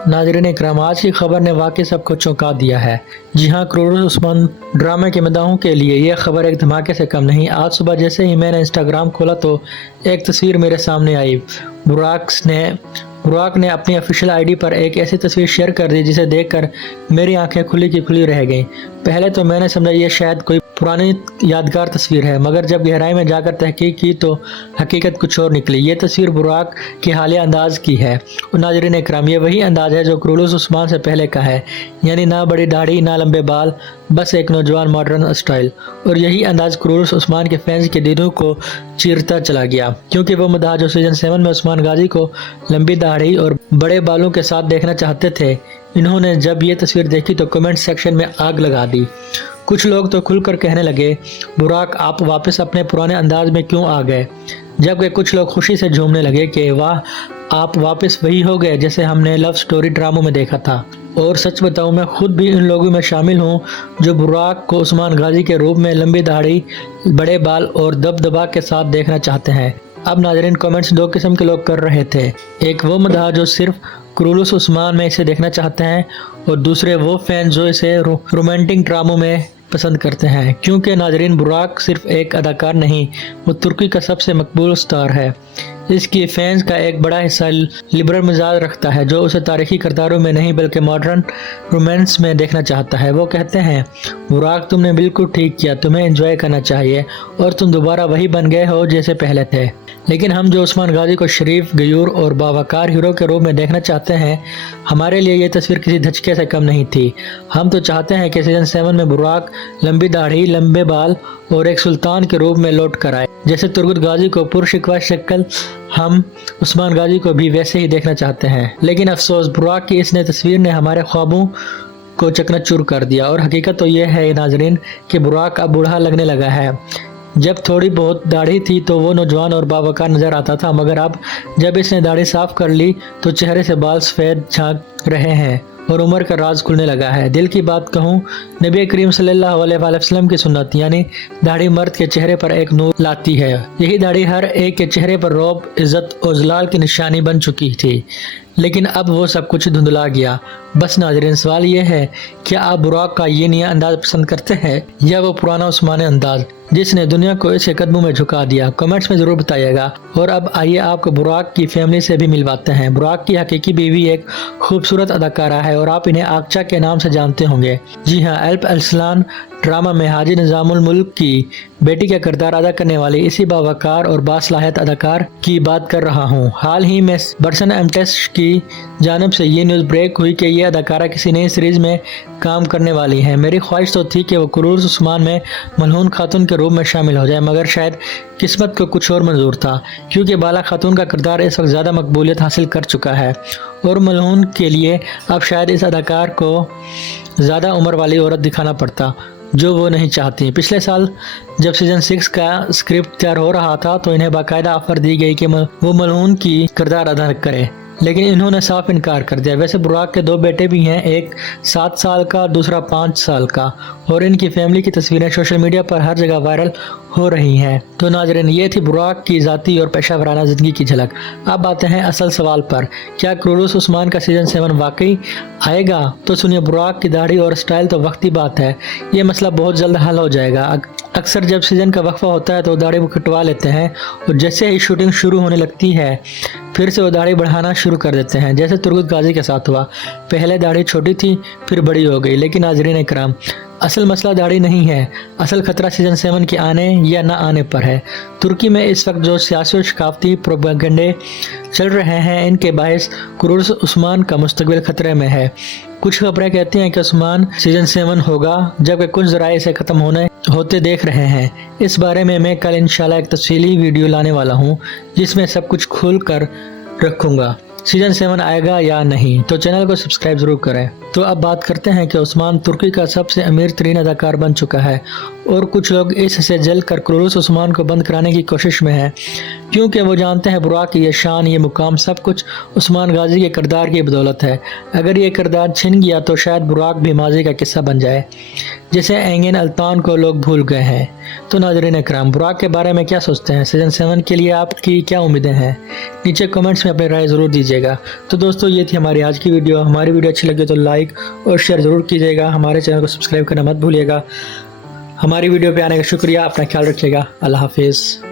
नाज़रीन इकराम, आज की खबर ने वाकई सबको चौंका दिया है। जी हाँ, क्रूरुस उस्मान ड्रामे के मदाहों के लिए यह खबर एक धमाके से कम नहीं। आज सुबह जैसे ही मैंने इंस्टाग्राम खोला तो एक तस्वीर मेरे सामने आई। बुराक ने अपनी ऑफिशियल आईडी पर एक ऐसी तस्वीर शेयर कर दी जिसे देखकर मेरी आंखें खुली की खुली रह गईं। पहले तो मैंने समझा ये शायद कोई पुरानी यादगार तस्वीर है, मगर जब गहराई में जाकर तहकीक की तो हकीकत कुछ और निकली। ये तस्वीर बुराक के हालिया अंदाज की है। और नाज़रीन इकराम, ये वही अंदाज है जो क्रूरुस उस्मान से पहले का है, यानी ना बड़ी दाढ़ी ना लंबे बाल, बस एक नौजवान मॉडर्न स्टाइल। और यही अंदाज क्रूरुस उस्मान के फैंस के दिलों को चीरता चला गया, क्योंकि वो मदाह जो सीजन 7 में उस्मान गाजी को लंबी दाढ़ी और बड़े बालों के साथ देखना चाहते थे, इन्होंने जब ये तस्वीर देखी तो कमेंट सेक्शन में आग लगा दी। कुछ लोग तो खुलकर कहने लगे, बुराक आप वापस अपने पुराने अंदाज में क्यों आ गए, जबकि कुछ लोग खुशी से झूमने लगे कि वाह, आप वापस वही हो गए जैसे हमने लव स्टोरी ड्रामों में देखा था। और सच बताऊं, मैं खुद भी इन लोगों में शामिल हूं जो बुराक को उस्मान गाजी के रूप में लंबी दाढ़ी, बड़े बाल और दबदबा के साथ देखना चाहते हैं। अब नाज़रीन, कमेंट्स दो किस्म के लोग कर रहे थे। एक वो मदाह जो सिर्फ क्रूरुस उस्मान में इसे देखना चाहते हैं, और दूसरे वो फैन जो इसे रोमांटिक ड्रामों में पसंद करते हैं। क्योंकि नाज़रीन, बुराक सिर्फ एक अदाकार नहीं, वो तुर्की का सबसे मकबूल स्टार है। इसकी फैंस का एक बड़ा हिस्सा लिबरल मिजाज रखता है, जो उसे तारीखी किरदारों में नहीं बल्कि मॉडर्न रोमांस में देखना चाहता है। वो कहते हैं, बुराक तुमने बिल्कुल ठीक किया, तुम्हें एंजॉय करना चाहिए और तुम दोबारा वही बन गए हो जैसे पहले थे। लेकिन हम जो उस्मान गाजी को शरीफ, गयूर और बावकार हीरो के रूप में देखना चाहते हैं, हमारे लिए ये तस्वीर किसी धचके से कम नहीं थी। हम तो चाहते हैं कि सीजन 7 में बुराक लंबी दाढ़ी, लंबे बाल और एक सुल्तान के रूप में लौट कर आए। जैसे तुर्गुत गाजी को पुरशिकवा शक्ल, हम उस्मान गाजी को भी वैसे ही देखना चाहते हैं। लेकिन अफसोस, बुराक की इस नई तस्वीर ने हमारे ख्वाबों को चकनाचूर कर दिया। और हकीकत तो यह है नाजरीन कि बुराक अब बूढ़ा लगने लगा है। जब थोड़ी बहुत दाढ़ी थी तो वो नौजवान और बावकार नजर आता था, मगर अब जब इसने दाढ़ी साफ कर ली तो चेहरे से बाल सफ़ेद झांक रहे हैं और उम्र का राज खुलने लगा है। दिल की बात कहूँ, नबी करीम सल्लल्लाहु अलैहि वसल्लम की सुन्नत यानी दाढ़ी मर्द के चेहरे पर एक नूर लाती है। यही दाढ़ी हर एक के चेहरे पर रौब, इज्जत और जलाल की निशानी बन चुकी थी, लेकिन अब वो सब कुछ धुंधला गया। बस नाज़रीन, सवाल ये है, क्या आप बुराक का ये नया अंदाज पसंद करते हैं या वो पुराना उस्मानी अंदाज जिसने दुनिया को इसके कदमों में झुका दिया? कमेंट्स में जरूर बताइएगा। और अब आइए आपको बुराक की फैमिली से भी मिलवाते हैं। बुराक की हकीकी बीवी एक खूबसूरत अदाकारा है और आप इन्हें आकचा के नाम से जानते होंगे। जी हाँ, एल्प अरसलान ड्रामा में हाजी निजामुल मुल्क की बेटी का किरदार अदा करने वाली इसी बावकार और बासलाहियत अदाकार की बात कर रहा हूँ। हाल ही में बर्सन एमटेस की जानिब से ये न्यूज़ ब्रेक हुई कि ये अदाकारा किसी नई सीरीज में काम करने वाली हैं। मेरी ख्वाहिश तो थी कि वो क्रूरुस उस्मान में मलहून खातून के रूप में शामिल हो जाए, मगर शायद किस्मत को कुछ और मंजूर था, क्योंकि बाला खातून का किरदार इस वक्त ज़्यादा मकबूलियत हासिल कर चुका है और मलहून के लिए अब शायद इस अदाकार को ज़्यादा उम्र वाली औरत दिखाना पड़ता, जो वो नहीं चाहती। पिछले साल जब सीजन 6 का स्क्रिप्ट तैयार हो रहा था तो इन्हें बाकायदा ऑफर दी गई कि वो मलहून की किरदार अदा करें, लेकिन इन्होंने साफ इनकार कर दिया। वैसे बुराक के दो बेटे भी हैं, एक 7 साल का, दूसरा 5 साल का, और इनकी फैमिली की तस्वीरें सोशल मीडिया पर हर जगह वायरल हो रही हैं। तो नाज़रीन, ये थी बुराक की ज़ाती और पेशा वराना ज़िंदगी की झलक। अब आते हैं असल सवाल पर, क्या क्रूरुस उस्मान का सीजन 7 वाकई आएगा? तो सुनिए, बुराक की दाढ़ी और स्टाइल तो वक्ती बात है, ये मसला बहुत जल्द हल हो जाएगा। अक्सर जब सीजन का वक्फा होता है तो दाढ़ी वो कटवा लेते हैं और जैसे ही शूटिंग शुरू होने लगती है फिर से वो दाढ़ी बढ़ाना शुरू कर देते हैं, जैसे तुर्गुत गाजी के साथ हुआ। पहले दाढ़ी छोटी थी, फिर बड़ी हो गई। लेकिन नाज़रीन इकराम, असल मसला दाढ़ी नहीं है, असल खतरा सीजन 7 के आने या ना आने पर है। तुर्की में इस वक्त जो सियासी और सकाफती प्रोपेगेंडे चल रहे हैं, इनके बायस क्रूरुस उस्मान का मुस्तकबिल खतरे में है। कुछ खबरें कहती हैं कि उस्मान सीजन 7 होगा, जबकि कुछ ज़राए इसे ख़त्म होते देख रहे हैं। इस बारे में मैं कल इंशाल्लाह एक तफसीली वीडियो लाने वाला हूँ, जिसमें सब कुछ खोल कर रखूँगा। सीजन 7 आएगा या नहीं, तो चैनल को सब्सक्राइब जरूर करें। तो अब बात करते हैं कि उस्मान तुर्की का सबसे अमीर तरीन अदाकार बन चुका है और कुछ लोग इससे जल कर क्रूरुस उस्मान को बंद कराने की कोशिश में हैं, क्योंकि वो जानते हैं बुराक की ये शान, ये मुकाम सब कुछ उस्मान गाजी के किरदार की बदौलत है। अगर ये किरदार छिन गया तो शायद बुराक भी माजी का किस्सा बन जाए। جیسے اینگن الطان کو لوگ بھول گئے ہیں۔ تو ناظرین اکرام، براق کے بارے میں کیا سوچتے ہیں؟ سیزن 7 کے لیے آپ کی کیا امیدیں ہیں؟ نیچے کمنٹس میں اپنی رائے ضرور دیجیے گا۔ تو دوستو، یہ تھی ہماری آج کی ویڈیو۔ ہماری ویڈیو اچھی لگے تو لائک اور شیئر ضرور کیجیے گا۔ ہمارے چینل کو سبسکرائب کرنا مت بھولیے گا۔ ہماری ویڈیو پہ آنے کا شکریہ۔ اپنا خیال رکھیے گا۔ اللہ حافظ۔